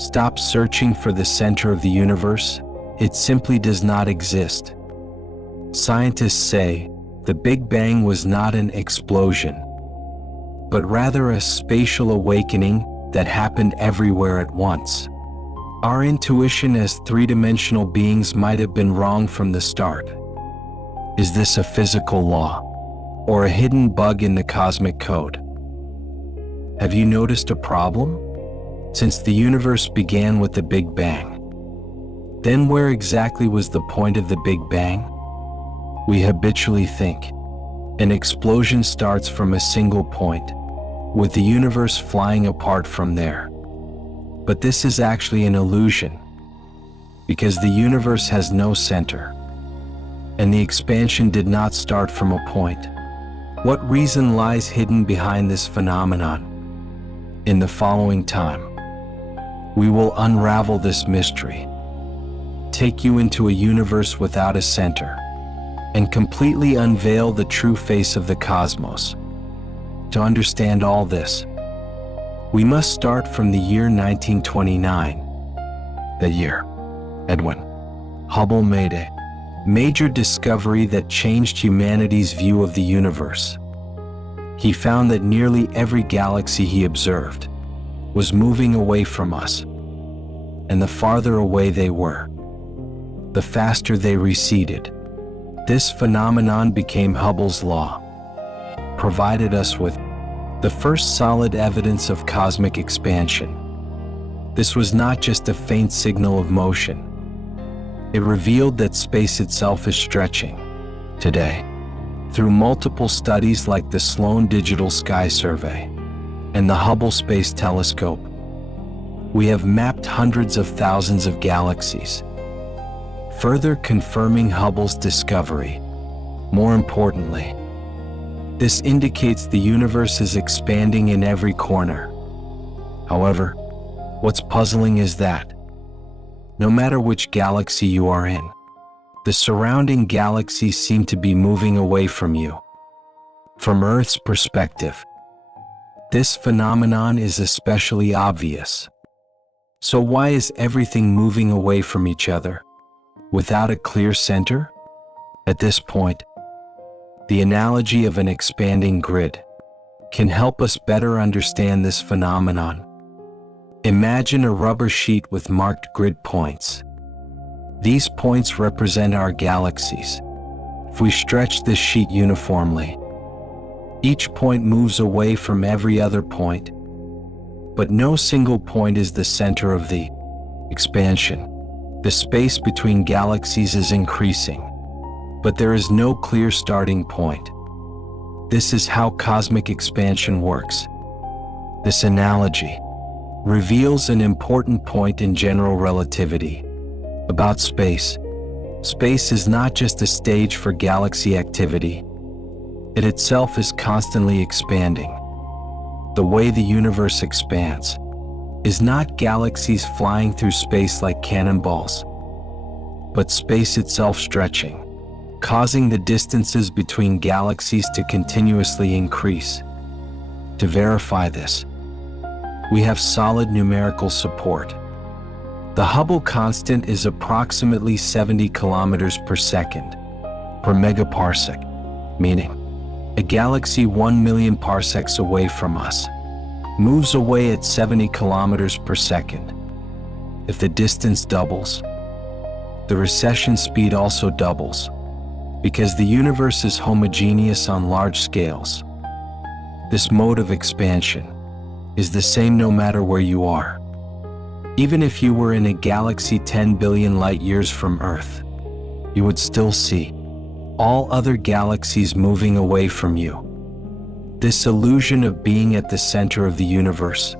Stop searching for the center of the universe. It simply does not exist. Scientists say the Big Bang was not an explosion, but rather a spatial awakening that happened everywhere at once. Our intuition as three-dimensional beings might have been wrong from the start. Is this a physical law, or a hidden bug in the cosmic code? Have you noticed a problem? Since the universe began with the Big Bang, then where exactly was the point of the Big Bang? We habitually think an explosion starts from a single point, with the universe flying apart from there. But this is actually an illusion, because the universe has no center, and the expansion did not start from a point. What reason lies hidden behind this phenomenon? In the following time, we will unravel this mystery, take you into a universe without a center, and completely unveil the true face of the cosmos. To understand all this, we must start from the year 1929, the year Edwin Hubble made a major discovery that changed humanity's view of the universe. He found that nearly every galaxy he observed was moving away from us, and the farther away they were, the faster they receded. This phenomenon became Hubble's law, provided us with the first solid evidence of cosmic expansion. This was not just a faint signal of motion. It revealed that space itself is stretching. Today, through multiple studies like the Sloan Digital Sky Survey and the Hubble Space Telescope, we have mapped hundreds of thousands of galaxies, further confirming Hubble's discovery. More importantly, this indicates the universe is expanding in every corner. However, what's puzzling is that no matter which galaxy you are in, the surrounding galaxies seem to be moving away from you. From Earth's perspective, this phenomenon is especially obvious. So why is everything moving away from each other without a clear center? At this point, the analogy of an expanding grid can help us better understand this phenomenon. Imagine a rubber sheet with marked grid points. These points represent our galaxies. If we stretch this sheet uniformly, each point moves away from every other point, but no single point is the center of the expansion. The space between galaxies is increasing, but there is no clear starting point. This is how cosmic expansion works. This analogy reveals an important point in general relativity about space. Space is not just a stage for galaxy activity. It itself is constantly expanding. The way the universe expands is not galaxies flying through space like cannonballs, but space itself stretching, causing the distances between galaxies to continuously increase. To verify this, we have solid numerical support. The Hubble constant is approximately 70 kilometers per second per megaparsec, meaning a galaxy 1 million parsecs away from us moves away at 70 kilometers per second. If the distance doubles, the recession speed also doubles, because the universe is homogeneous on large scales. This mode of expansion is the same no matter where you are. Even if you were in a galaxy 10 billion light years from Earth, you would still see all other galaxies moving away from you. This illusion of being at the center of the universe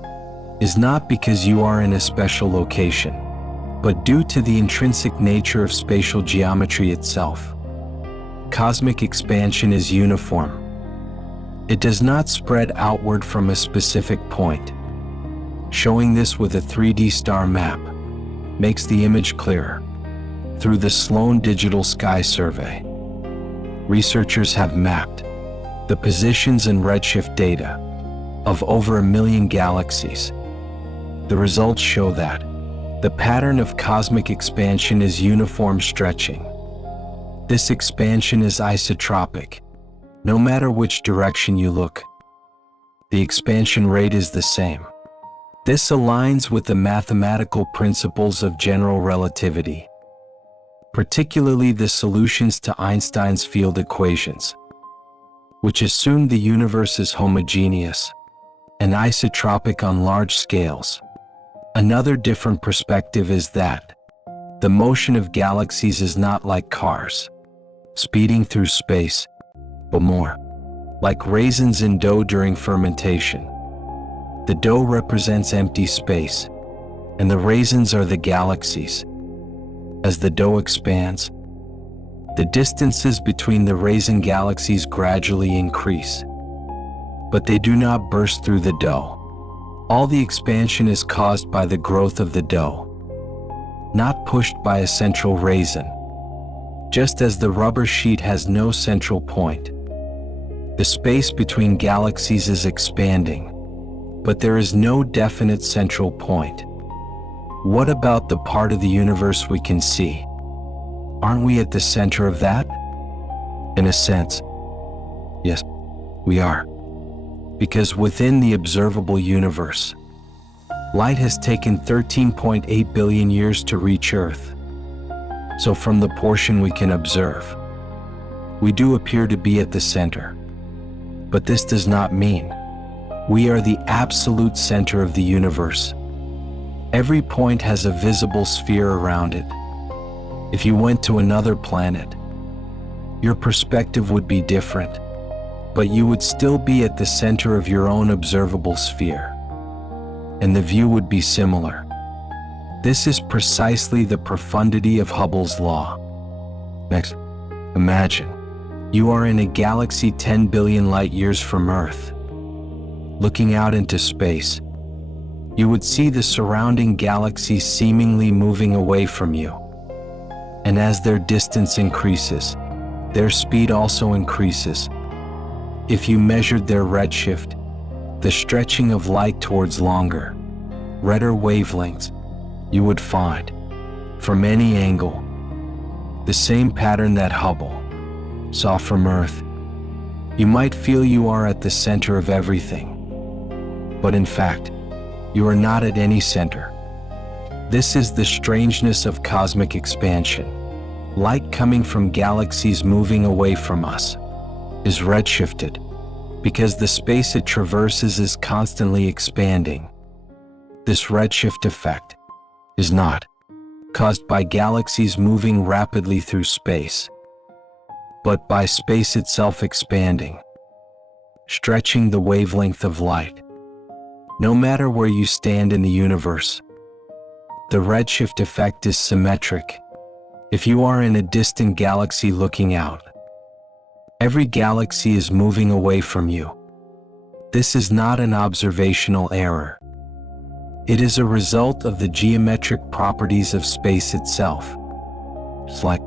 is not because you are in a special location, but due to the intrinsic nature of spatial geometry itself. Cosmic expansion is uniform. It does not spread outward from a specific point. Showing this with a 3D star map makes the image clearer. Through the Sloan Digital Sky Survey, researchers have mapped the positions and redshift data of over 1 million galaxies. The results show that The pattern of cosmic expansion is uniform stretching. This expansion is isotropic. No matter which direction you look, the expansion rate is the same. This aligns with the mathematical principles of general relativity, particularly the solutions to Einstein's field equations, which assume the universe is homogeneous and isotropic on large scales. Another different perspective is that the motion of galaxies is not like cars speeding through space, but more like raisins in dough during fermentation. The dough represents empty space, and the raisins are the galaxies. As the dough expands, the distances between the raisin galaxies gradually increase, but they do not burst through the dough. All the expansion is caused by the growth of the dough, not pushed by a central raisin. Just as the rubber sheet has no central point, the space between galaxies is expanding, but there is no definite central point. What about the part of the universe we can see? Aren't we at the center of that? In a sense, yes, we are. Because within the observable universe, light has taken 13.8 billion years to reach Earth. So from the portion we can observe, we do appear to be at the center. But this does not mean we are the absolute center of the universe. Every point has a visible sphere around it. If you went to another planet, your perspective would be different, but you would still be at the center of your own observable sphere, and the view would be similar. This is precisely the profundity of Hubble's law. Next, imagine you are in a galaxy 10 billion light-years from Earth. Looking out into space, you would see the surrounding galaxies seemingly moving away from you. And as their distance increases, their speed also increases. If you measured their redshift, the stretching of light towards longer, redder wavelengths, you would find, from any angle, the same pattern that Hubble saw from Earth. You might feel you are at the center of everything, but in fact, you are not at any center. This is the strangeness of cosmic expansion. Light coming from galaxies moving away from us is redshifted because the space it traverses is constantly expanding. This redshift effect is not caused by galaxies moving rapidly through space, but by space itself expanding, stretching the wavelength of light. No matter where you stand in the universe, the redshift effect is symmetric. If you are in a distant galaxy looking out, every galaxy is moving away from you. This is not an observational error. It is a result of the geometric properties of space itself. It's like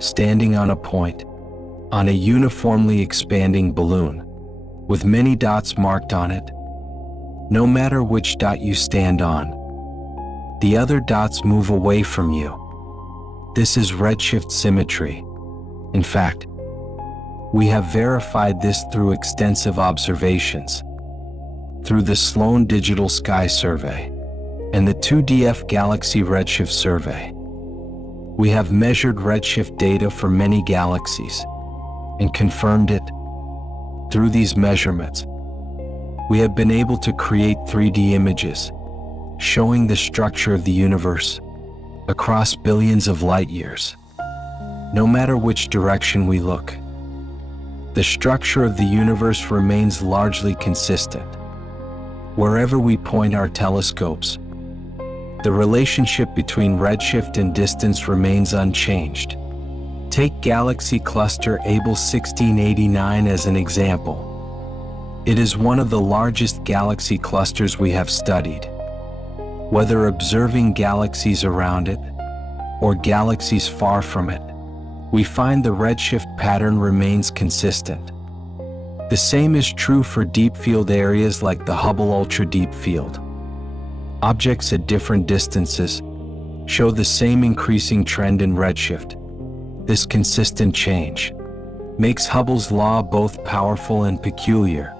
standing on a point on a uniformly expanding balloon with many dots marked on it. No matter which dot you stand on, the other dots move away from you. This is redshift symmetry. In fact, we have verified this through extensive observations, through the Sloan Digital Sky Survey and the 2DF Galaxy Redshift Survey. We have measured redshift data for many galaxies and confirmed it. Through these measurements, we have been able to create 3D images showing the structure of the universe across billions of light years. No matter which direction we look, the structure of the universe remains largely consistent. Wherever we point our telescopes, the relationship between redshift and distance remains unchanged. Take galaxy cluster Abell 1689 as an example. It is one of the largest galaxy clusters we have studied. Whether observing galaxies around it or galaxies far from it, we find the redshift pattern remains consistent. The same is true for deep field areas like the Hubble Ultra Deep Field. Objects at different distances show the same increasing trend in redshift. This consistent change makes Hubble's law both powerful and peculiar.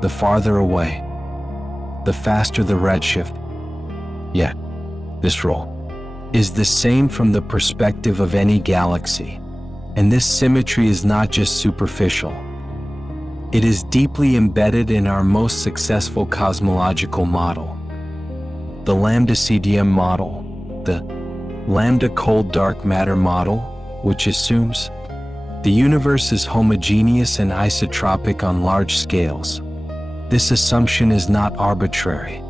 The farther away, the faster the redshift. Yet, this rule is the same from the perspective of any galaxy, and this symmetry is not just superficial. It is deeply embedded in our most successful cosmological model, the lambda CDM model, the lambda cold dark matter model, which assumes the universe is homogeneous and isotropic on large scales. This assumption is not arbitrary.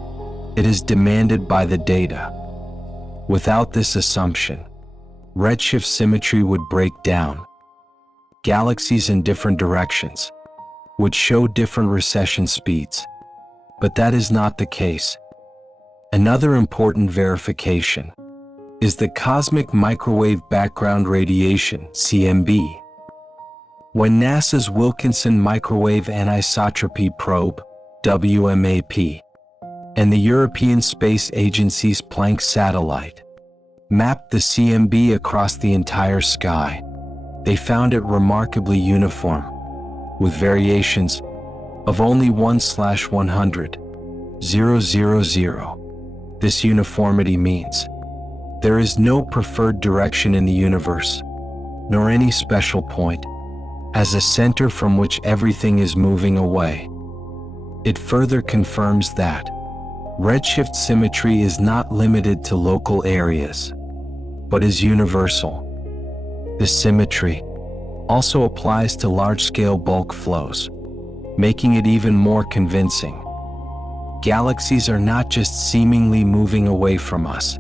It is demanded by the data. Without this assumption, redshift symmetry would break down. Galaxies in different directions would show different recession speeds, but that is not the case. Another important verification is the cosmic microwave background radiation, CMB. When NASA's Wilkinson Microwave Anisotropy Probe, WMAP, and the European Space Agency's Planck satellite mapped the CMB across the entire sky, they found it remarkably uniform, with variations of only 1/100, 000. This uniformity means there is no preferred direction in the universe, nor any special point as a center from which everything is moving away. It further confirms that redshift symmetry is not limited to local areas, but is universal. This symmetry also applies to large-scale bulk flows, making it even more convincing. Galaxies are not just seemingly moving away from us.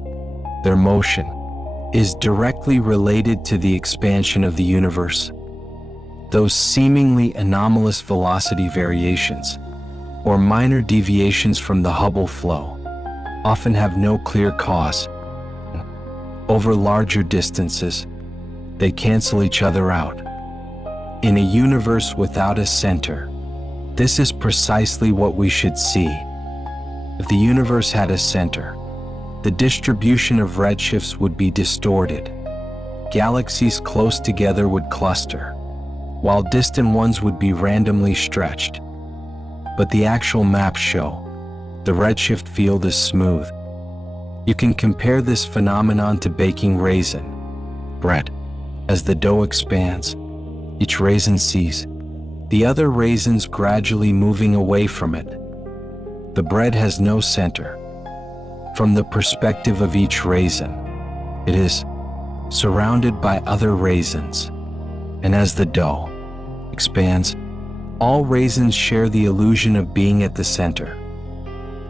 Their motion is directly related to the expansion of the universe. Those seemingly anomalous velocity variations, or minor deviations from the Hubble flow, often have no clear cause. Over larger distances, they cancel each other out. In a universe without a center, this is precisely what we should see. If the universe had a center, the distribution of redshifts would be distorted. Galaxies close together would cluster, while distant ones would be randomly stretched. But the actual maps show the redshift field is smooth. You can compare this phenomenon to baking raisin bread. As the dough expands, each raisin sees the other raisins gradually moving away from it. The bread has no center. From the perspective of each raisin, it is surrounded by other raisins. And as the dough expands, all raisins share the illusion of being at the center.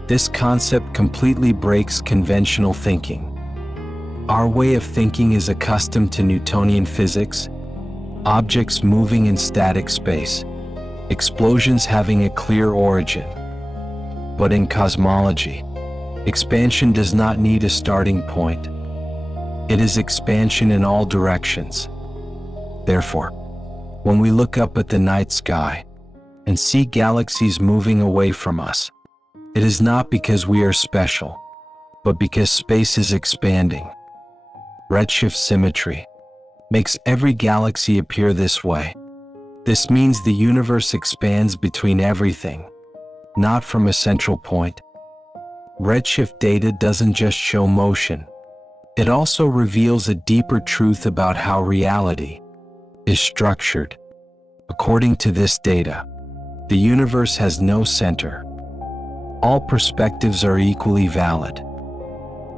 This concept completely breaks conventional thinking. Our way of thinking is accustomed to Newtonian physics, objects moving in static space, explosions having a clear origin. But in cosmology, expansion does not need a starting point. It is expansion in all directions. Therefore, when we look up at the night sky and see galaxies moving away from us, it is not because we are special, but because space is expanding. Redshift symmetry makes every galaxy appear this way. This means the universe expands between everything, not from a central point. Redshift data doesn't just show motion. It also reveals a deeper truth about how reality is structured. According to this data, the universe has no center. All perspectives are equally valid.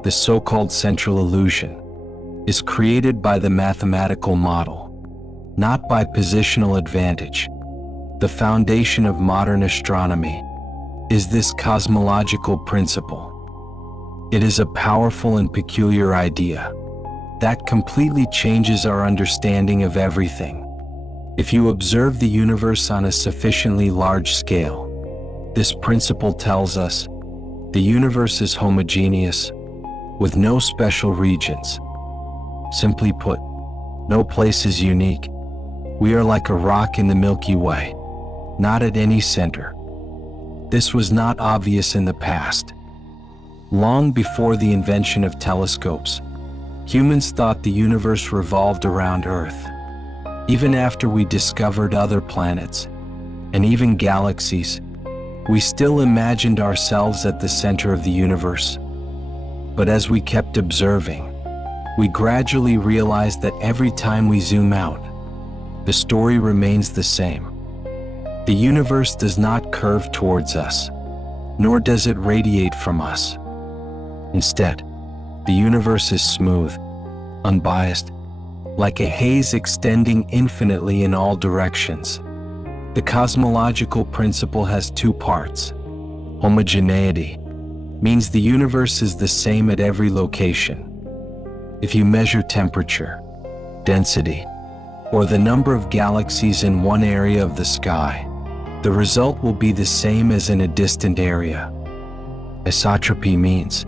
The so-called central illusion is created by the mathematical model, not by positional advantage. The foundation of modern astronomy is this cosmological principle. It is a powerful and peculiar idea that completely changes our understanding of everything. If you observe the universe on a sufficiently large scale, this principle tells us the universe is homogeneous, with no special regions. Simply put, no place is unique. We are like a rock in the Milky Way, not at any center. This was not obvious in the past. Long before the invention of telescopes, humans thought the universe revolved around Earth. Even after we discovered other planets, and even galaxies, we still imagined ourselves at the center of the universe. But as we kept observing, we gradually realized that every time we zoom out, the story remains the same. The universe does not curve towards us, nor does it radiate from us. Instead, the universe is smooth, unbiased, like a haze extending infinitely in all directions. The cosmological principle has two parts. Homogeneity means the universe is the same at every location. If you measure temperature, density, or the number of galaxies in one area of the sky, the result will be the same as in a distant area. Isotropy means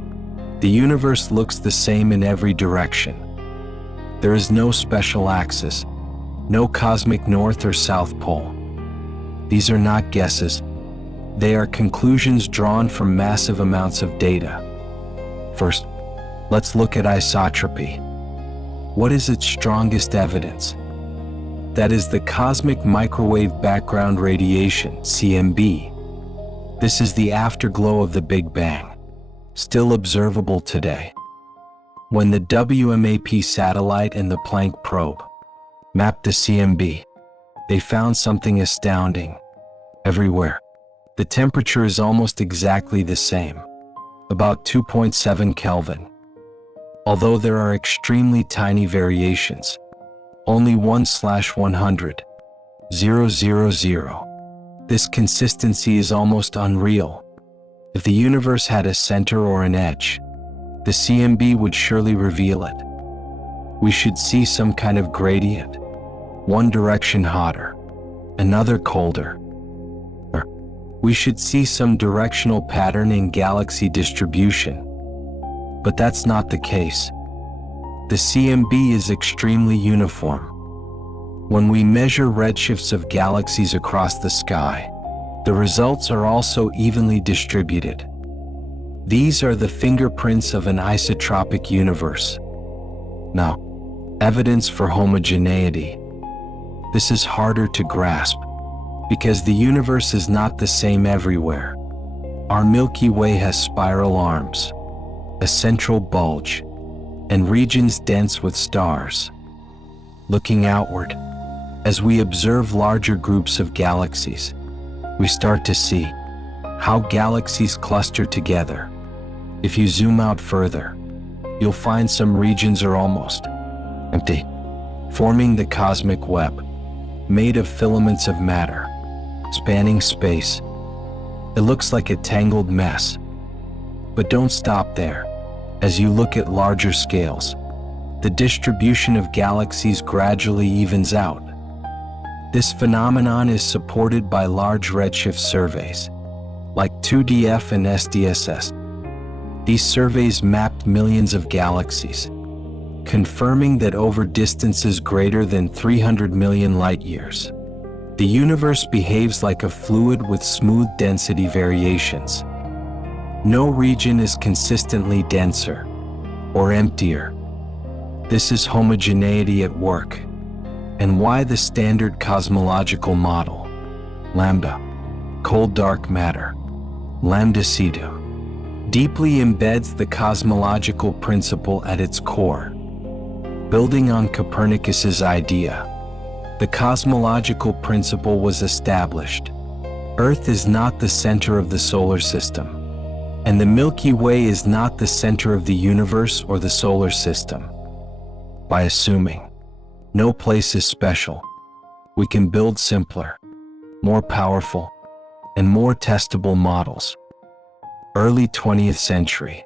the universe looks the same in every direction. There is no special axis, no cosmic north or south pole. These are not guesses. They are conclusions drawn from massive amounts of data. First, let's look at isotropy. What is its strongest evidence? That is the cosmic microwave background radiation, CMB. This is the afterglow of the Big Bang, still observable today. When the WMAP satellite and the Planck probe mapped the CMB, they found something astounding. Everywhere, the temperature is almost exactly the same, about 2.7 Kelvin. Although there are extremely tiny variations, only 1/100, 000. This consistency is almost unreal. If the universe had a center or an edge, the CMB would surely reveal it. We should see some kind of gradient, one direction hotter, another colder. Or we should see some directional pattern in galaxy distribution. But that's not the case. The CMB is extremely uniform. When we measure redshifts of galaxies across the sky, the results are also evenly distributed. These are the fingerprints of an isotropic universe. Now, evidence for homogeneity. This is harder to grasp because the universe is not the same everywhere. Our Milky Way has spiral arms, a central bulge, and regions dense with stars. Looking outward, as we observe larger groups of galaxies, we start to see how galaxies cluster together. If you zoom out further, you'll find some regions are almost empty, forming the cosmic web, made of filaments of matter, spanning space. It looks like a tangled mess. But don't stop there. As you look at larger scales, the distribution of galaxies gradually evens out. This phenomenon is supported by large redshift surveys, like 2DF and SDSS. These surveys mapped millions of galaxies, confirming that over distances greater than 300 million light-years, the universe behaves like a fluid with smooth density variations. No region is consistently denser or emptier. This is homogeneity at work, and why the standard cosmological model, lambda, cold dark matter, lambda c2, deeply embeds the cosmological principle at its core. Building on Copernicus's idea, the cosmological principle was established. Earth is not the center of the solar system, and the Milky Way is not the center of the universe or the solar system. By assuming no place is special, we can build simpler, more powerful, and more testable models. Early 20th century,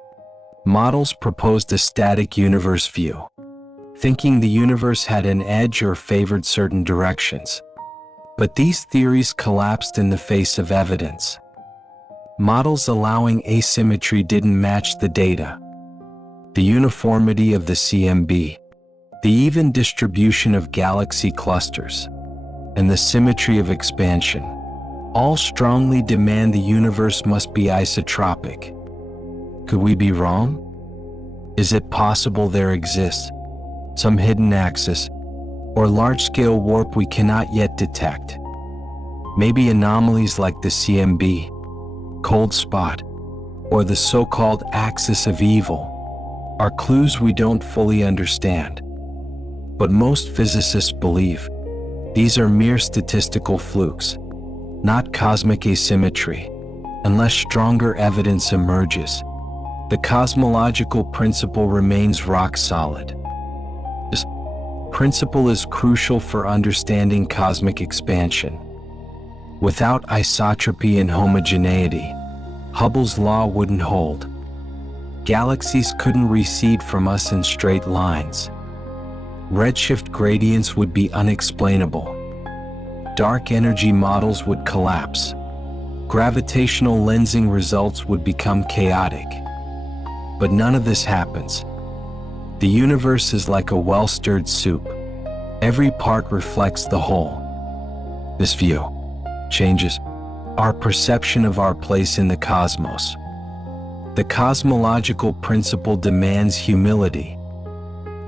models proposed a static universe view, thinking the universe had an edge or favored certain directions. But these theories collapsed in the face of evidence. Models allowing asymmetry didn't match the data. The uniformity of the CMB, the even distribution of galaxy clusters, and the symmetry of expansion all strongly demand the universe must be isotropic. Could we be wrong? Is it possible there exists some hidden axis or large-scale warp we cannot yet detect? Maybe anomalies like the CMB, cold spot, or the so-called axis of evil are clues we don't fully understand. But most physicists believe these are mere statistical flukes, not cosmic asymmetry, unless stronger evidence emerges. The cosmological principle remains rock solid. This principle is crucial for understanding cosmic expansion. Without isotropy and homogeneity, Hubble's law wouldn't hold. Galaxies couldn't recede from us in straight lines. Redshift gradients would be unexplainable. Dark energy models would collapse. Gravitational lensing results would become chaotic. But none of this happens. The universe is like a well-stirred soup. Every part reflects the whole. This view changes our perception of our place in the cosmos. The cosmological principle demands humility.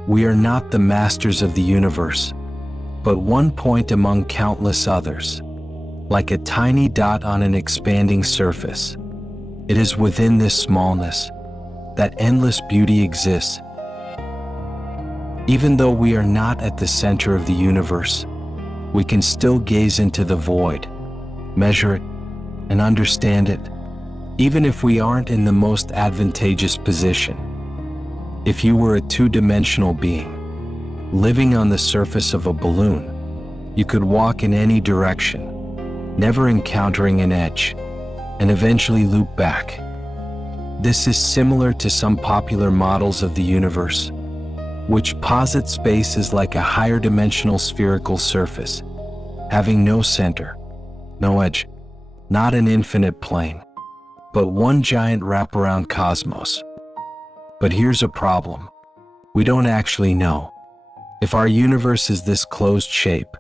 We are not the masters of the universe, but one point among countless others. Like a tiny dot on an expanding surface, it is within this smallness that endless beauty exists. Even though we are not at the center of the universe, we can still gaze into the void, measure it, and understand it, even if we aren't in the most advantageous position. If you were a two-dimensional being, living on the surface of a balloon, you could walk in any direction, never encountering an edge, and eventually loop back. This is similar to some popular models of the universe, which posit space as like a higher dimensional spherical surface, having no center, no edge, not an infinite plane, but one giant wraparound cosmos. But here's a problem. We don't actually know if our universe is this closed shape.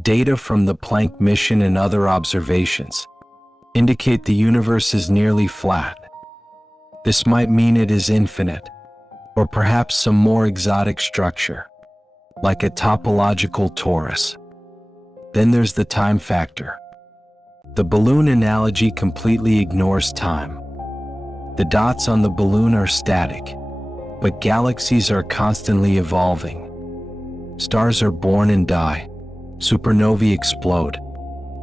Data from the Planck mission and other observations indicate the universe is nearly flat. This might mean it is infinite, or perhaps some more exotic structure, like a topological torus. Then there's the time factor. The balloon analogy completely ignores time. The dots on the balloon are static, but galaxies are constantly evolving. Stars are born and die. Supernovae explode.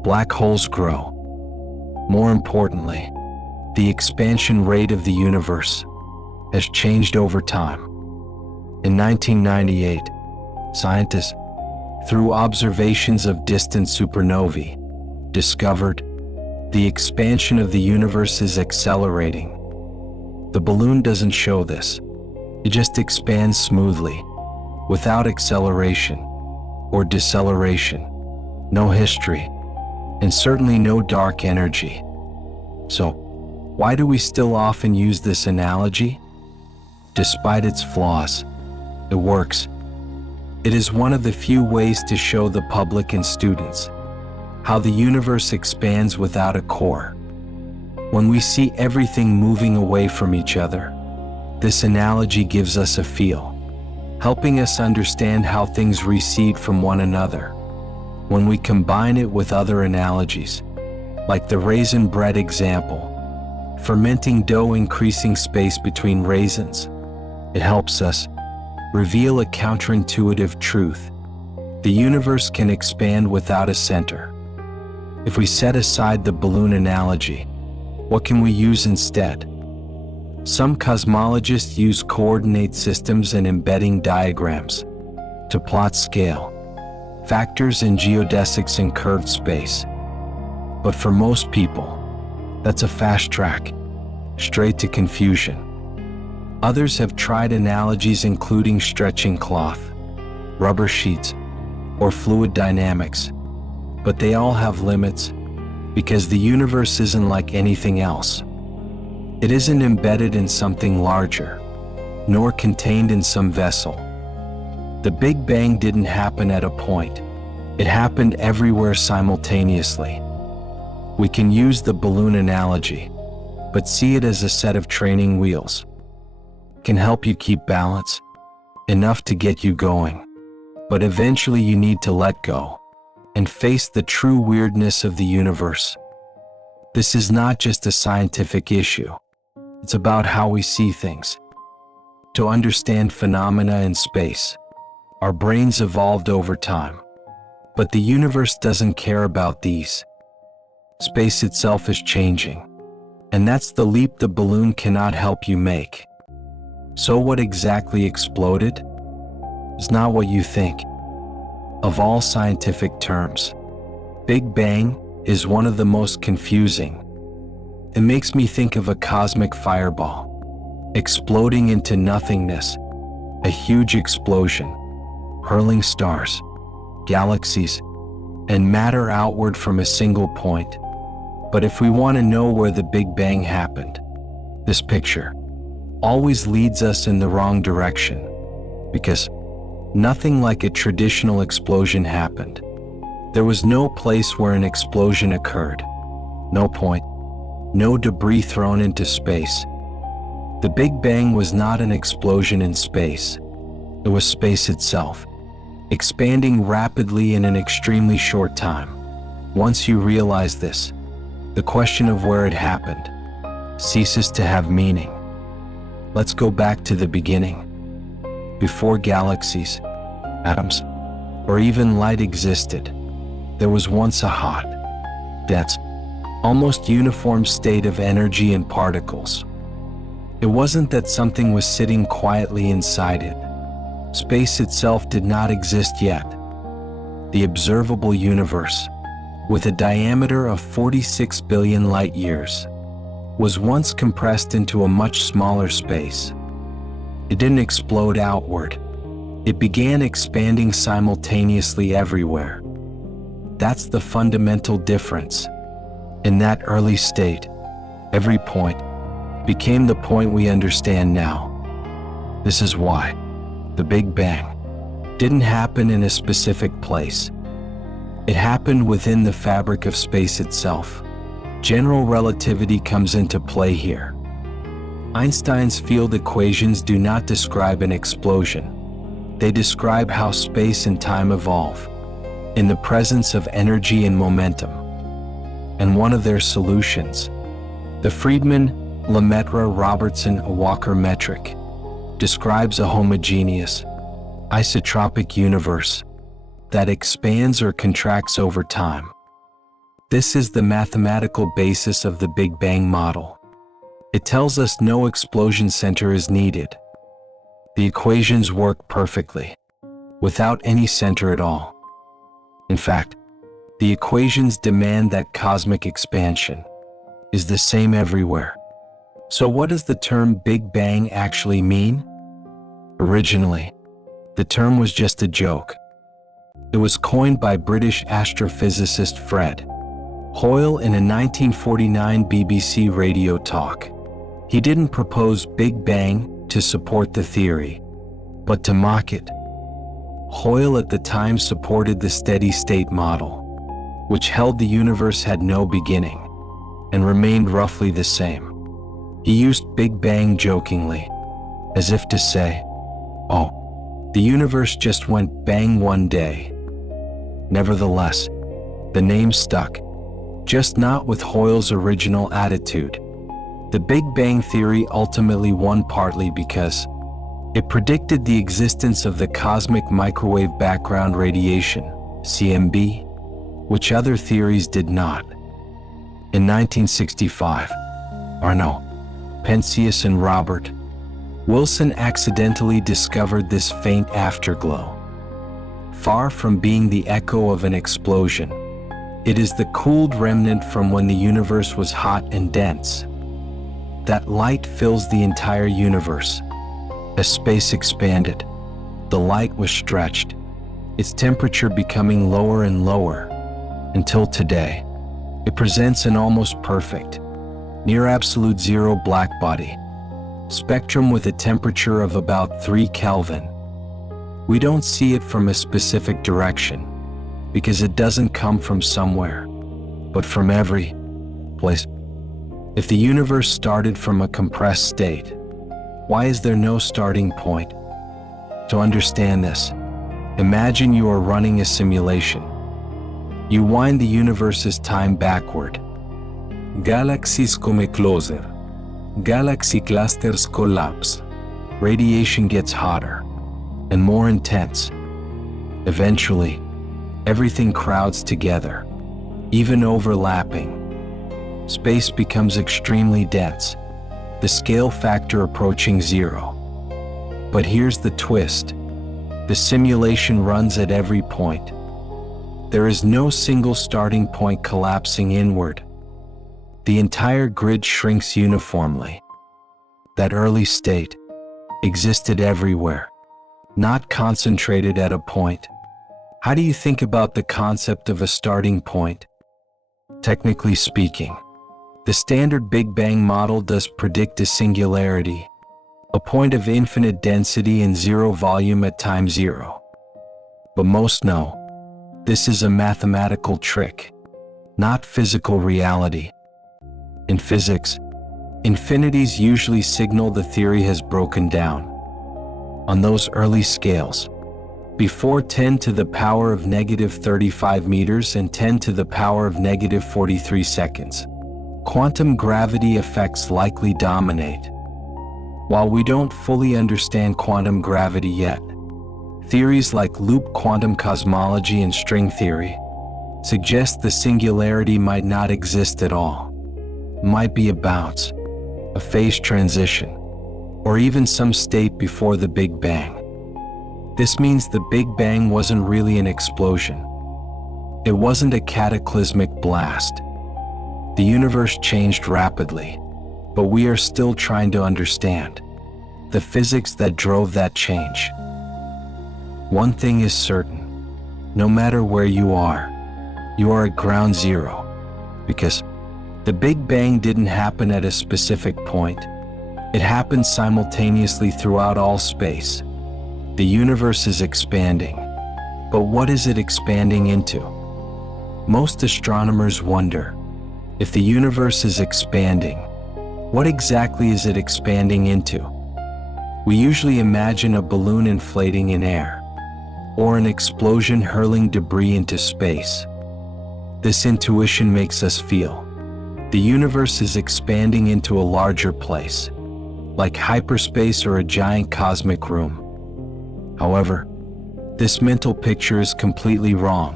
Black holes grow. More importantly, the expansion rate of the universe has changed over time. In 1998, scientists, through observations of distant supernovae, discovered the expansion of the universe is accelerating. The balloon doesn't show this. It just expands smoothly, without acceleration or deceleration, no history, and certainly no dark energy. So, why do we still often use this analogy? Despite its flaws, it works. It is one of the few ways to show the public and students how the universe expands without a core. When we see everything moving away from each other, this analogy gives us a feel, helping us understand how things recede from one another. When we combine it with other analogies, like the raisin bread example, fermenting dough increasing space between raisins, it helps us reveal a counterintuitive truth. The universe can expand without a center. If we set aside the balloon analogy, what can we use instead? Some cosmologists use coordinate systems and embedding diagrams to plot scale, factors and geodesics in curved space. But for most people, that's a fast track, straight to confusion. Others have tried analogies including stretching cloth, rubber sheets, or fluid dynamics, but they all have limits because the universe isn't like anything else. It isn't embedded in something larger, nor contained in some vessel. The Big Bang didn't happen at a point. It happened everywhere simultaneously. We can use the balloon analogy but see it as a set of training wheels. It can help you keep balance, enough to get you going. But eventually you need to let go and face the true weirdness of the universe. This is not just a scientific issue. It's about how we see things. To understand phenomena in space, our brains evolved over time. But the universe doesn't care about these. Space itself is changing. And that's the leap the balloon cannot help you make. So what exactly exploded? It's not what you think. Of all scientific terms, Big Bang is one of the most confusing. It makes me think of a cosmic fireball, exploding into nothingness, a huge explosion, hurling stars, galaxies, and matter outward from a single point. But if we want to know where the Big Bang happened, this picture always leads us in the wrong direction, because nothing like a traditional explosion happened. There was no place where an explosion occurred, no point, no debris thrown into space. The Big Bang was not an explosion in space. It was space itself, expanding rapidly in an extremely short time. Once you realize this, the question of where it happened ceases to have meaning. Let's go back to the beginning. Before galaxies, atoms, or even light existed, there was once a hot, dense, almost uniform state of energy and particles. It wasn't that something was sitting quietly inside it. Space itself did not exist yet. The observable universe, with a diameter of 46 billion light years, was once compressed into a much smaller space. It didn't explode outward. It began expanding simultaneously everywhere. That's the fundamental difference. In that early state, every point became the point we understand now. This is why the Big Bang didn't happen in a specific place. It happened within the fabric of space itself. General relativity comes into play here. Einstein's field equations do not describe an explosion. They describe how space and time evolve in the presence of energy and momentum. And one of their solutions, the Friedmann-Lemaitre-Robertson-Walker metric, describes a homogeneous, isotropic universe that expands or contracts over time. This is the mathematical basis of the Big Bang model. It tells us no explosion center is needed. The equations work perfectly, without any center at all. In fact, the equations demand that cosmic expansion is the same everywhere. So what does the term Big Bang actually mean? Originally, the term was just a joke. It was coined by British astrophysicist Fred Hoyle in a 1949 BBC radio talk. He didn't propose Big Bang to support the theory, but to mock it. Hoyle at the time supported the steady-state model, which held the universe had no beginning and remained roughly the same. He used Big Bang jokingly, as if to say, "Oh, the universe just went bang one day." Nevertheless, the name stuck, just not with Hoyle's original attitude. The Big Bang theory ultimately won partly because it predicted the existence of the cosmic microwave background radiation, CMB, which other theories did not. In 1965, Arno, Penzias and Robert Wilson accidentally discovered this faint afterglow. Far from being the echo of an explosion, it is the cooled remnant from when the universe was hot and dense. That light fills the entire universe. As space expanded, the light was stretched, its temperature becoming lower and lower, until today, it presents an almost perfect, near absolute zero blackbody spectrum with a temperature of about 3 Kelvin. We don't see it from a specific direction, because it doesn't come from somewhere, but from every place. If the universe started from a compressed state, why is there no starting point? To understand this, imagine you are running a simulation. You wind the universe's time backward. Galaxies come closer. Galaxy clusters collapse. Radiation gets hotter and more intense. Eventually, everything crowds together, even overlapping. Space becomes extremely dense, the scale factor approaching zero. But here's the twist. The simulation runs at every point. There is no single starting point collapsing inward. The entire grid shrinks uniformly. That early state existed everywhere, not concentrated at a point. How do you think about the concept of a starting point? Technically speaking, the standard Big Bang model does predict a singularity, a point of infinite density and zero volume at time zero. But most know, this is a mathematical trick, not physical reality. In physics, infinities usually signal the theory has broken down. On those early scales, before 10 to the power of negative 35 meters and 10 to the power of negative 43 seconds, quantum gravity effects likely dominate. While we don't fully understand quantum gravity yet, theories like loop quantum cosmology and string theory suggest the singularity might not exist at all. It might be a bounce, a phase transition, or even some state before the Big Bang. This means the Big Bang wasn't really an explosion. It wasn't a cataclysmic blast. The universe changed rapidly, but we are still trying to understand the physics that drove that change. One thing is certain: no matter where you are at ground zero, because the Big Bang didn't happen at a specific point. It happened simultaneously throughout all space. The universe is expanding, but what is it expanding into? Most astronomers wonder, if the universe is expanding, what exactly is it expanding into? We usually imagine a balloon inflating in air, or an explosion hurling debris into space. This intuition makes us feel the universe is expanding into a larger place, like hyperspace or a giant cosmic room. However, this mental picture is completely wrong.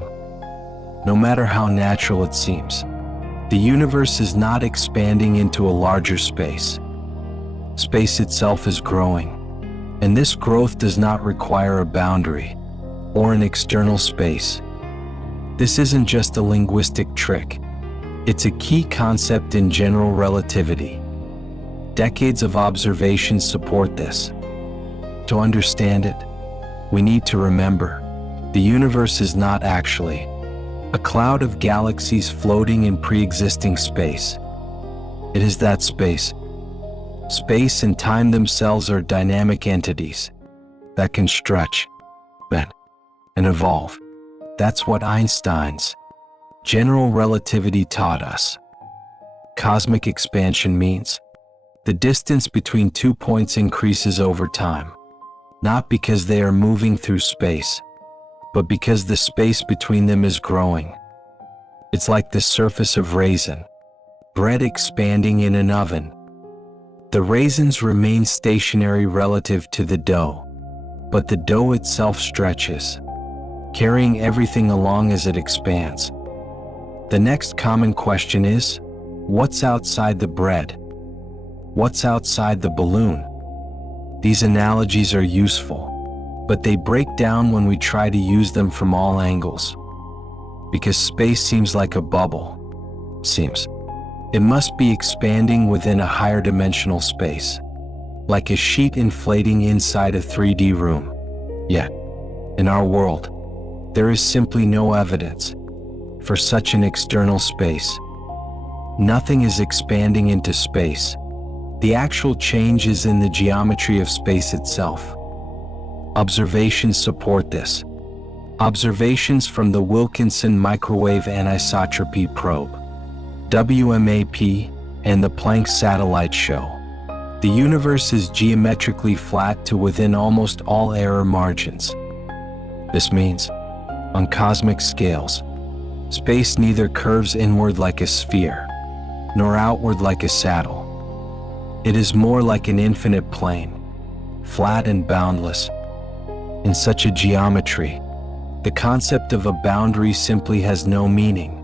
No matter how natural it seems, the universe is not expanding into a larger space. Space itself is growing, and this growth does not require a boundary or an external space. This isn't just a linguistic trick. It's a key concept in general relativity. Decades of observations support this. To understand it, we need to remember, the universe is not actually a cloud of galaxies floating in pre-existing space. It is that space. Space and time themselves are dynamic entities that can stretch, bend, and evolve. That's what Einstein's general relativity taught us. Cosmic expansion means the distance between 2 points increases over time, not because they are moving through space, but because the space between them is growing. It's like the surface of raisin bread expanding in an oven. The raisins remain stationary relative to the dough, but the dough itself stretches, carrying everything along as it expands. The next common question is, what's outside the bread? What's outside the balloon? These analogies are useful, but they break down when we try to use them from all angles. Because space seems like a bubble. It must be expanding within a higher dimensional space, like a sheet inflating inside a 3D room. Yet, in our world, there is simply no evidence for such an external space. Nothing is expanding into space. The actual change is in the geometry of space itself. Observations support this. Observations from the Wilkinson Microwave Anisotropy Probe, WMAP, and the Planck satellites show. The universe is geometrically flat to within almost all error margins. This means, on cosmic scales, space neither curves inward like a sphere, nor outward like a saddle. It is more like an infinite plane, flat and boundless. In such a geometry, the concept of a boundary simply has no meaning.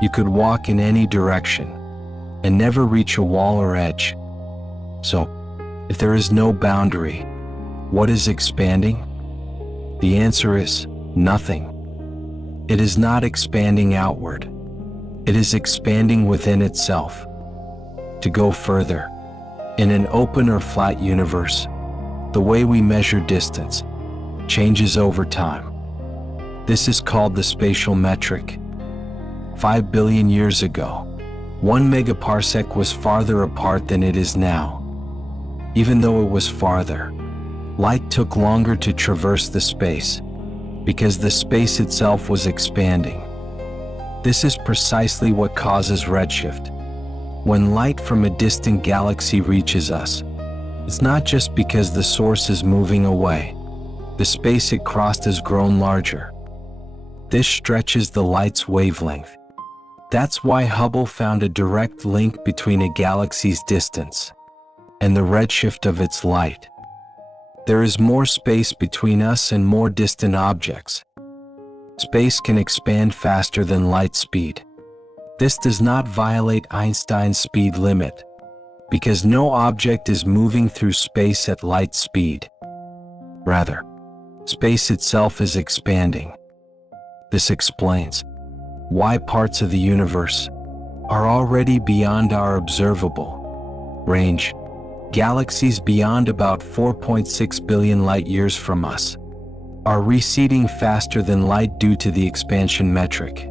You could walk in any direction and never reach a wall or edge. So, if there is no boundary, what is expanding? The answer is nothing. It is not expanding outward. It is expanding within itself. To go further, in an open or flat universe, the way we measure distance changes over time. This is called the spatial metric. 5 billion years ago, 1 megaparsec was farther apart than it is now. Even though it was farther, light took longer to traverse the space, because the space itself was expanding. This is precisely what causes redshift. When light from a distant galaxy reaches us, it's not just because the source is moving away. The space it crossed has grown larger. This stretches the light's wavelength. That's why Hubble found a direct link between a galaxy's distance and the redshift of its light. There is more space between us and more distant objects. Space can expand faster than light speed. This does not violate Einstein's speed limit, because no object is moving through space at light speed. Rather, space itself is expanding. This explains why parts of the universe are already beyond our observable range. Galaxies beyond about 4.6 billion light-years from us are receding faster than light due to the expansion metric.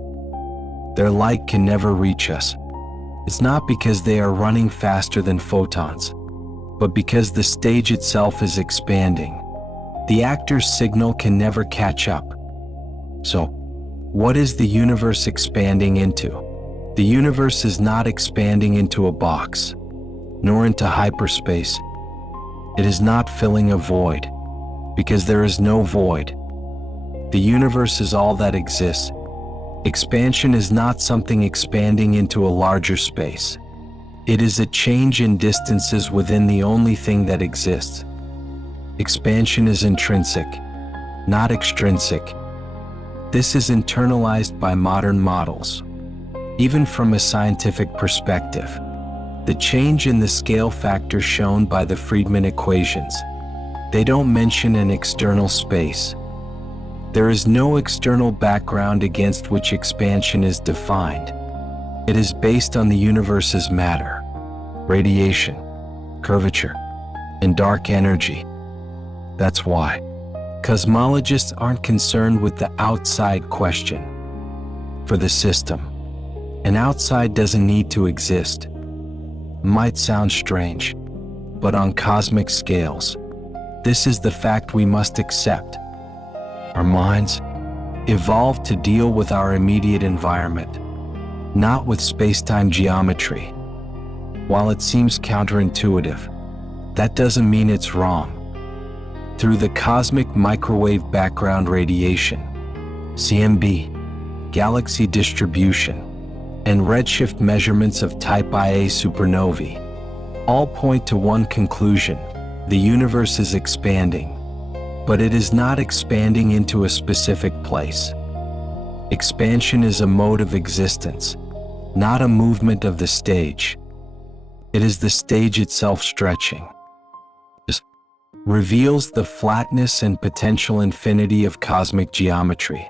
Their light can never reach us. It's not because they are running faster than photons, but because the stage itself is expanding. The actor's signal can never catch up. So, what is the universe expanding into? The universe is not expanding into a box, nor into hyperspace. It is not filling a void, because there is no void. The universe is all that exists. Expansion is not something expanding into a larger space. It is a change in distances within the only thing that exists. Expansion is intrinsic, not extrinsic. This is internalized by modern models. Even from a scientific perspective, the change in the scale factor shown by the Friedman equations, they don't mention an external space. There is no external background against which expansion is defined. It is based on the universe's matter, radiation, curvature, and dark energy. That's why cosmologists aren't concerned with the outside question. For the system, an outside doesn't need to exist. Might sound strange, but on cosmic scales, this is the fact we must accept. Our minds evolved to deal with our immediate environment, not with space-time geometry. While it seems counterintuitive, that doesn't mean it's wrong. Through the cosmic microwave background radiation, CMB, galaxy distribution, and redshift measurements of type Ia supernovae, all point to one conclusion: the universe is expanding. But it is not expanding into a specific place. Expansion is a mode of existence, not a movement of the stage. It is the stage itself stretching. This reveals the flatness and potential infinity of cosmic geometry.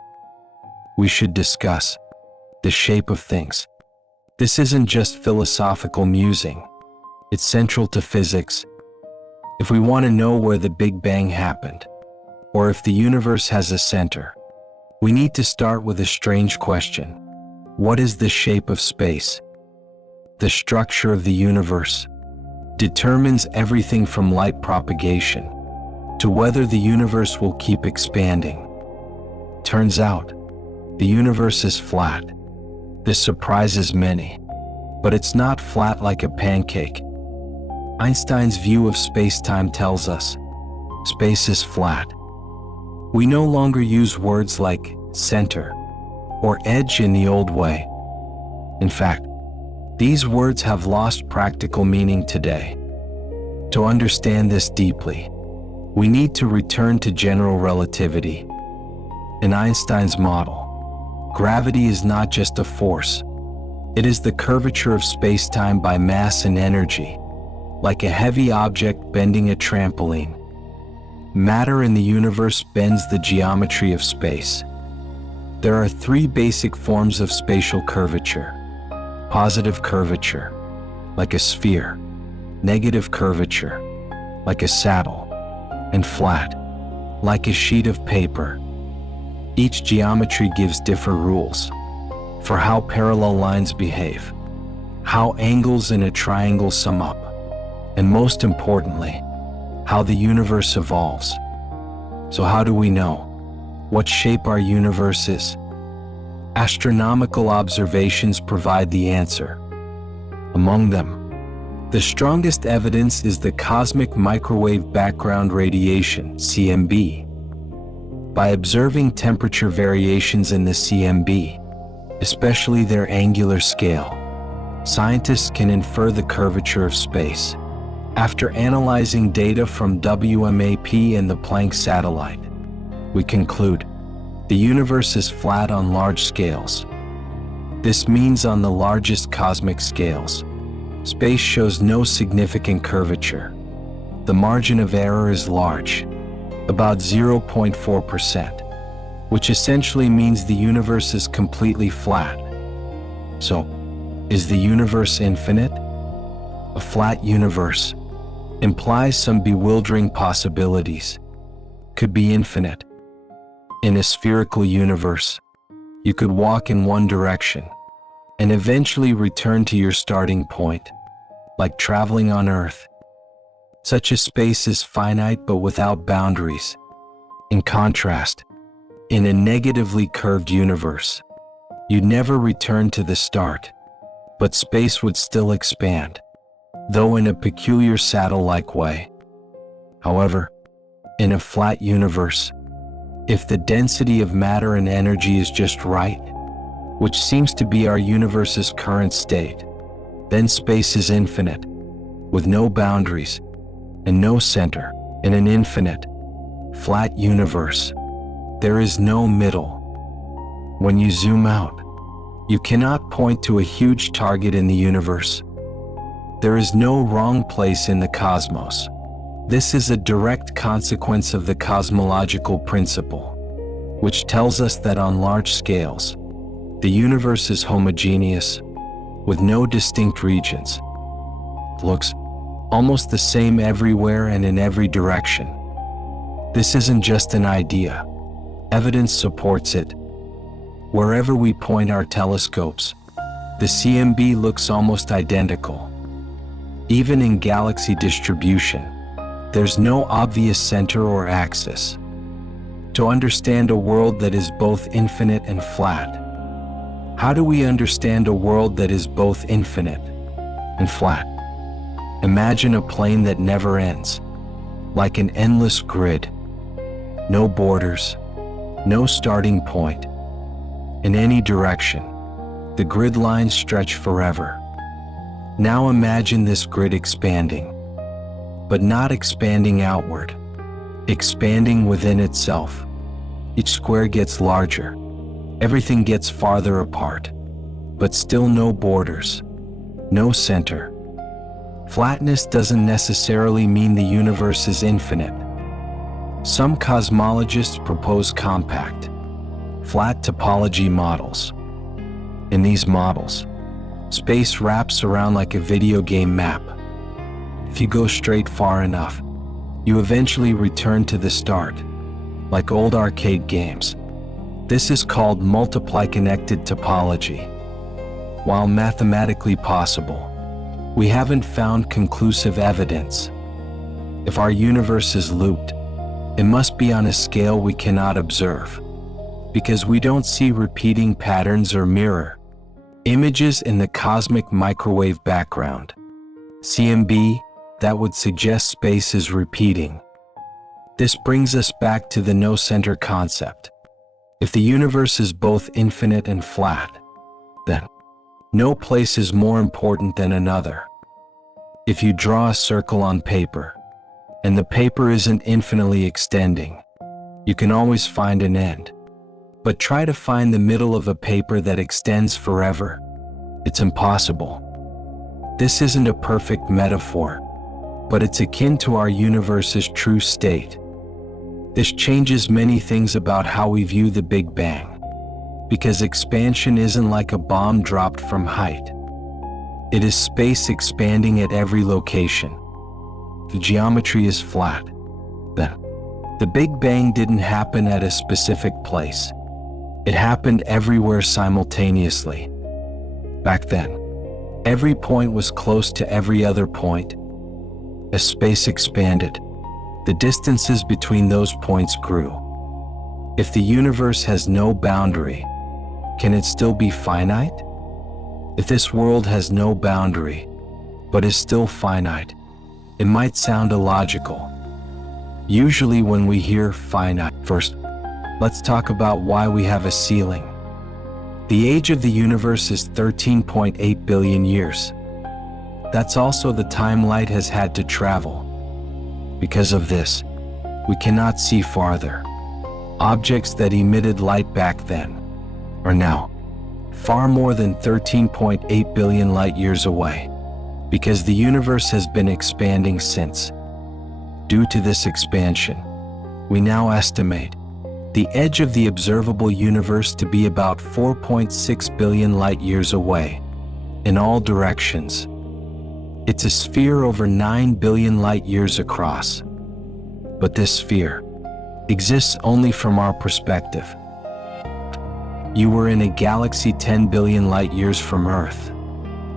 We should discuss the shape of things. This isn't just philosophical musing. It's central to physics. If we want to know where the Big Bang happened, or if the universe has a center, we need to start with a strange question. What is the shape of space? The structure of the universe determines everything from light propagation to whether the universe will keep expanding. Turns out, the universe is flat. This surprises many. But it's not flat like a pancake. Einstein's view of space-time tells us space is flat. We no longer use words like center or edge in the old way. In fact, these words have lost practical meaning today. To understand this deeply, we need to return to general relativity. In Einstein's model, gravity is not just a force. It is the curvature of space-time by mass and energy, like a heavy object bending a trampoline. Matter in the universe bends the geometry of space. There are three basic forms of spatial curvature: positive curvature, like a sphere; negative curvature, like a saddle; and flat, like a sheet of paper. Each geometry gives different rules for how parallel lines behave, how angles in a triangle sum up, and most importantly, how the universe evolves. So how do we know what shape our universe is? Astronomical observations provide the answer. Among them, the strongest evidence is the cosmic microwave background radiation, CMB. By observing temperature variations in the CMB, especially their angular scale, scientists can infer the curvature of space. After analyzing data from WMAP and the Planck satellite, we conclude the universe is flat on large scales. This means on the largest cosmic scales, space shows no significant curvature. The margin of error is large, about 0.4%, which essentially means the universe is completely flat. So, is the universe infinite? A flat universe implies some bewildering possibilities. Could be infinite. In a spherical universe, you could walk in one direction and eventually return to your starting point, like traveling on Earth. Such a space is finite but without boundaries. In contrast, in a negatively curved universe, you'd never return to the start, but space would still expand, though in a peculiar saddle-like way. However, in a flat universe, if the density of matter and energy is just right, which seems to be our universe's current state, then space is infinite, with no boundaries and no center. In an infinite, flat universe, there is no middle. When you zoom out, you cannot point to a huge target in the universe. There is no wrong place in the cosmos. This is a direct consequence of the cosmological principle, which tells us that on large scales, the universe is homogeneous, with no distinct regions. It looks almost the same everywhere and in every direction. This isn't just an idea. Evidence supports it. Wherever we point our telescopes, the CMB looks almost identical. Even in galaxy distribution, there's no obvious center or axis. To understand a world that is both infinite and flat, how do we understand a world that is both infinite and flat? Imagine a plane that never ends, like an endless grid. No borders, no starting point. In any direction, the grid lines stretch forever. Now imagine this grid expanding, but not expanding outward, expanding within itself. Each square gets larger, everything gets farther apart, but still no borders, no center. Flatness doesn't necessarily mean the universe is infinite. Some cosmologists propose compact, flat topology models. In these models, space wraps around like a video game map. If you go straight far enough, you eventually return to the start, like old arcade games. This is called multiply-connected topology. While mathematically possible, we haven't found conclusive evidence. If our universe is looped, it must be on a scale we cannot observe, because we don't see repeating patterns or mirror Images in the cosmic microwave background, CMB, that would suggest space is repeating. This brings us back to the no-center concept. If the universe is both infinite and flat, then no place is more important than another. If you draw a circle on paper, and the paper isn't infinitely extending, you can always find an end. But try to find the middle of a paper that extends forever. It's impossible. This isn't a perfect metaphor, but it's akin to our universe's true state. This changes many things about how we view the Big Bang, because expansion isn't like a bomb dropped from height. It is space expanding at every location. The geometry is flat. The Big Bang didn't happen at a specific place. It happened everywhere simultaneously. Back then, every point was close to every other point. As space expanded, the distances between those points grew. If the universe has no boundary, can it still be finite? If this world has no boundary, but is still finite, it might sound illogical. Usually when we hear finite, first, let's talk about why we have a ceiling. The age of the universe is 13.8 billion years. That's also the time light has had to travel. Because of this, we cannot see farther. Objects that emitted light back then are now far more than 13.8 billion light years away, because the universe has been expanding since. Due to this expansion, we now estimate the edge of the observable universe to be about 4.6 billion light years away, in all directions. It's a sphere over 9 billion light years across. But this sphere exists only from our perspective. You were in a galaxy 10 billion light years from Earth.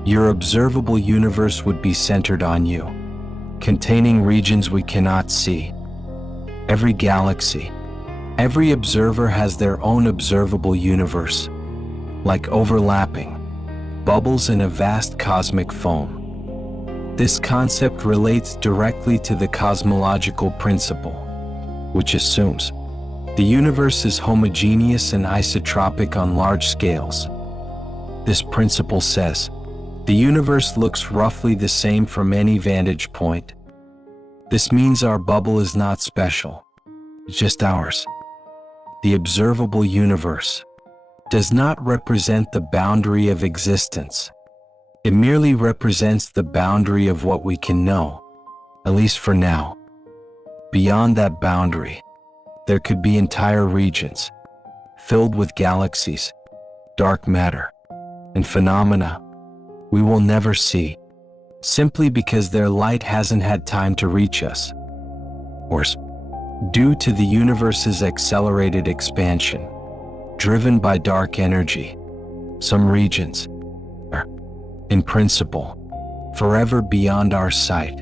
Your observable universe would be centered on you, containing regions we cannot see. Every galaxy, every observer has their own observable universe, like overlapping bubbles in a vast cosmic foam. This concept relates directly to the cosmological principle, which assumes the universe is homogeneous and isotropic on large scales. This principle says the universe looks roughly the same from any vantage point. This means our bubble is not special, it's just ours. The observable universe does not represent the boundary of existence. It merely represents the boundary of what we can know, at least for now. Beyond that boundary, there could be entire regions filled with galaxies, dark matter, and phenomena we will never see, simply because their light hasn't had time to reach us. Or due to the universe's accelerated expansion, driven by dark energy, some regions are, in principle, forever beyond our sight.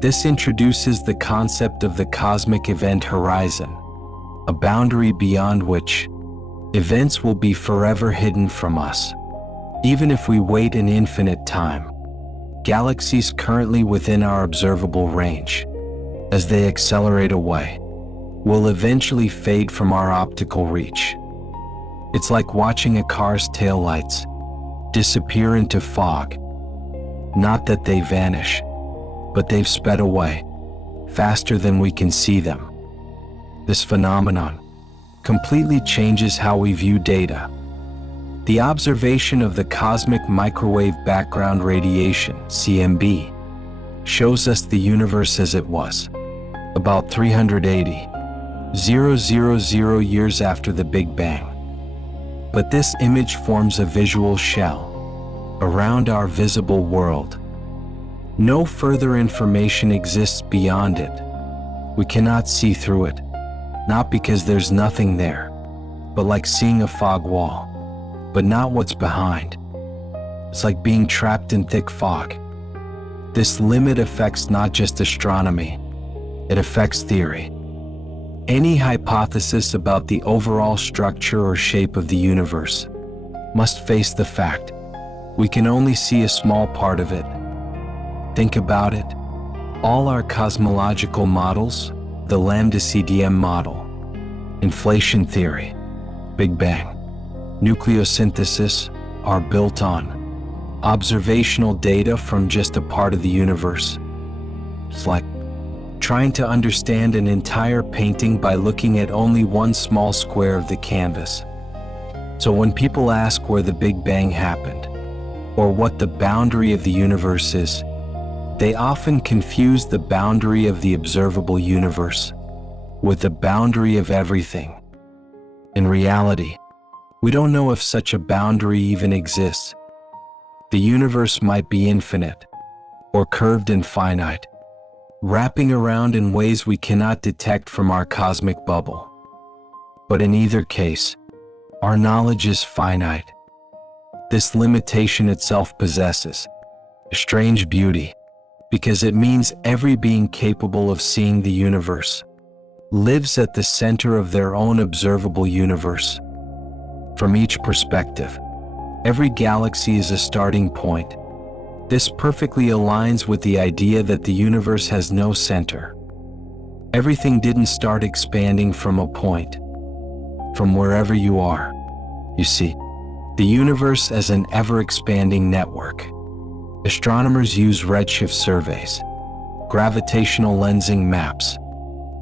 This introduces the concept of the cosmic event horizon, a boundary beyond which events will be forever hidden from us. Even if we wait an infinite time, galaxies currently within our observable range, as they accelerate away, will eventually fade from our optical reach. It's like watching a car's taillights disappear into fog. Not that they vanish, but they've sped away, faster than we can see them. This phenomenon completely changes how we view data. The observation of the cosmic microwave background radiation, CMB, shows us the universe as it was, about 380,000 years after the Big Bang. But this image forms a visual shell around our visible world. No further information exists beyond it. We cannot see through it, not because there's nothing there, but like seeing a fog wall, but not what's behind. It's like being trapped in thick fog. This limit affects not just astronomy, it affects theory. Any hypothesis about the overall structure or shape of the universe must face the fact we can only see a small part of it. Think about it. All our cosmological models, the lambda CDM model, inflation theory, Big Bang, nucleosynthesis, are built on observational data from just a part of the universe. It's like trying to understand an entire painting by looking at only one small square of the canvas. So when people ask where the Big Bang happened, or what the boundary of the universe is, they often confuse the boundary of the observable universe with the boundary of everything. In reality, we don't know if such a boundary even exists. The universe might be infinite, or curved and finite, wrapping around in ways we cannot detect from our cosmic bubble. But in either case, our knowledge is finite. This limitation itself possesses a strange beauty, because it means every being capable of seeing the universe lives at the center of their own observable universe. From each perspective, every galaxy is a starting point. This perfectly aligns with the idea that the universe has no center. Everything didn't start expanding from a point, from wherever you are. You see, the universe as an ever-expanding network. Astronomers use redshift surveys, gravitational lensing maps,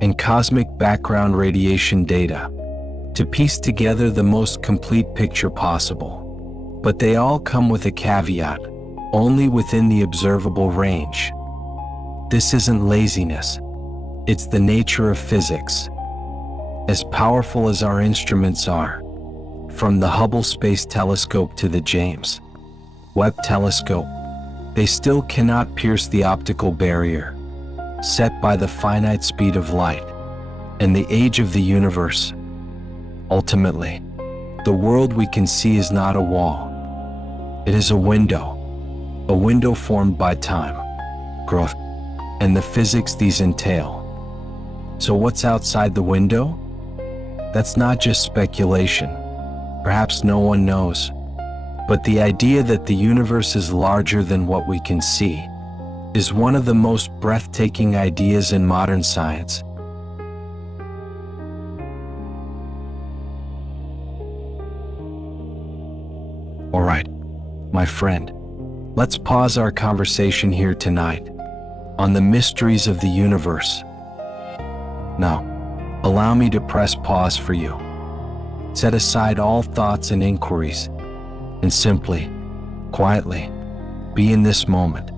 and cosmic background radiation data to piece together the most complete picture possible. But they all come with a caveat: only within the observable range. This isn't laziness. It's the nature of physics. As powerful as our instruments are, from the Hubble Space Telescope to the James Webb Telescope, they still cannot pierce the optical barrier set by the finite speed of light and the age of the universe. Ultimately, the world we can see is not a wall. It is a window formed by time, growth, and the physics these entail. So what's outside the window? That's not just speculation. Perhaps no one knows. But the idea that the universe is larger than what we can see is one of the most breathtaking ideas in modern science. All right, my friend, let's pause our conversation here tonight on the mysteries of the universe. Now, allow me to press pause for you. Set aside all thoughts and inquiries, and simply, quietly, be in this moment.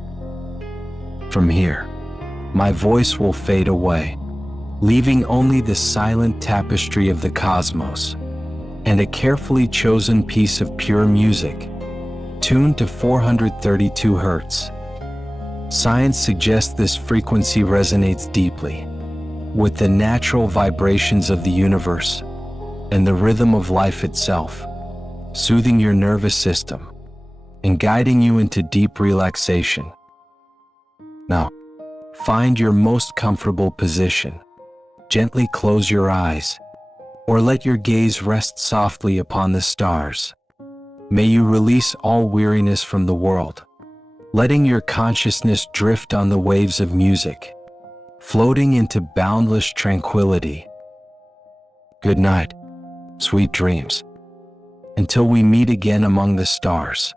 From here, my voice will fade away, leaving only the silent tapestry of the cosmos and a carefully chosen piece of pure music, tuned to 432 Hz. Science suggests this frequency resonates deeply with the natural vibrations of the universe and the rhythm of life itself, soothing your nervous system and guiding you into deep relaxation. Now, find your most comfortable position. Gently close your eyes, or let your gaze rest softly upon the stars. May you release all weariness from the world, letting your consciousness drift on the waves of music, floating into boundless tranquility. Good night, sweet dreams. Until we meet again among the stars.